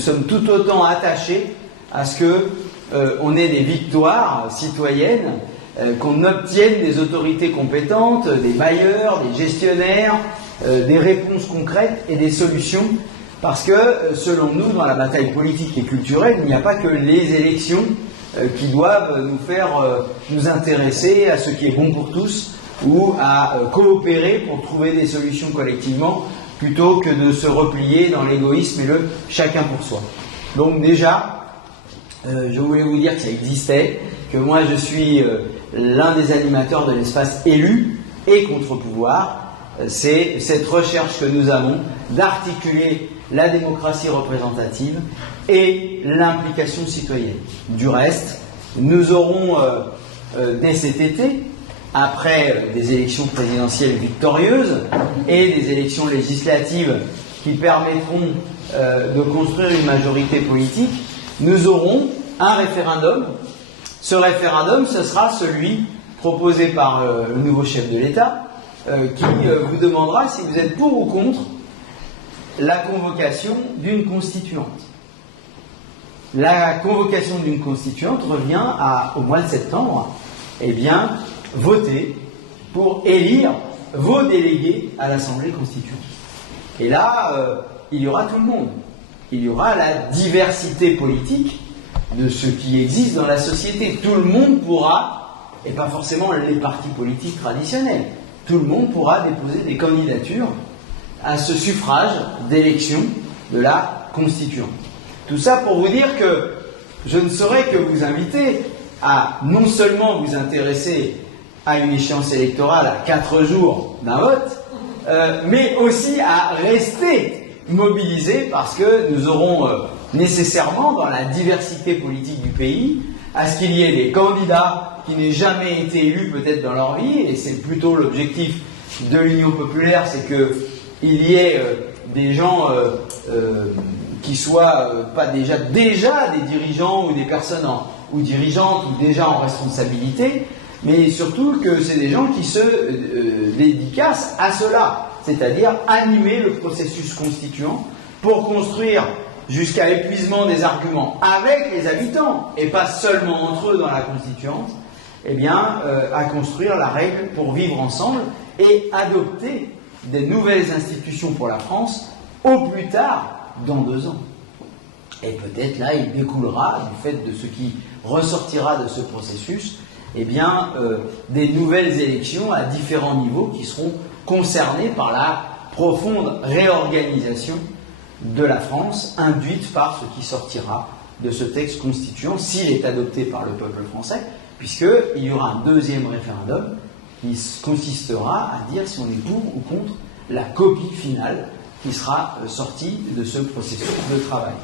Nous sommes tout autant attachés à ce qu'on ait des victoires citoyennes, qu'on obtienne des autorités compétentes, des bailleurs, des gestionnaires, des réponses concrètes et des solutions. Parce que, selon nous, dans la bataille politique et culturelle, il n'y a pas que les élections qui doivent nous faire nous intéresser à ce qui est bon pour tous ou à coopérer pour trouver des solutions collectivement plutôt que de se replier dans l'égoïsme et le chacun pour soi. Donc déjà, je voulais vous dire que ça existait, que moi je suis l'un des animateurs de l'espace élu et contre-pouvoir. C'est cette recherche que nous avons d'articuler la démocratie représentative et l'implication citoyenne. Du reste, nous aurons dès cet été, après des élections présidentielles victorieuses et des élections législatives qui permettront de construire une majorité politique, nous aurons un référendum. Ce référendum, ce sera celui proposé par le nouveau chef de l'État, qui vous demandera si vous êtes pour ou contre la convocation d'une constituante. La convocation d'une constituante revient au mois de septembre, voter pour élire vos délégués à l'Assemblée constituante. Et là, il y aura tout le monde. Il y aura la diversité politique de ce qui existe dans la société. Tout le monde pourra, et pas forcément les partis politiques traditionnels, tout le monde pourra déposer des candidatures à ce suffrage d'élection de la constituante. Tout ça pour vous dire que je ne saurais que vous inviter à non seulement vous intéresser à une échéance électorale à 4 jours d'un vote, mais aussi à rester mobilisés parce que nous aurons nécessairement dans la diversité politique du pays à ce qu'il y ait des candidats qui n'aient jamais été élus peut-être dans leur vie, et c'est plutôt l'objectif de l'Union populaire, c'est qu'il y ait des gens qui soient pas déjà des dirigeants ou des personnes ou dirigeantes ou déjà en responsabilité, mais surtout que c'est des gens qui se dédicacent à cela, c'est-à-dire animer le processus constituant pour construire jusqu'à épuisement des arguments avec les habitants et pas seulement entre eux dans la constituante, à construire la règle pour vivre ensemble et adopter des nouvelles institutions pour la France au plus tard dans 2 ans. Et peut-être là, il découlera du fait de ce qui ressortira de ce processus, des nouvelles élections à différents niveaux qui seront concernées par la profonde réorganisation de la France induite par ce qui sortira de ce texte constituant s'il est adopté par le peuple français, puisqu'il y aura un 2e référendum qui consistera à dire si on est pour ou contre la copie finale qui sera sortie de ce processus de travail.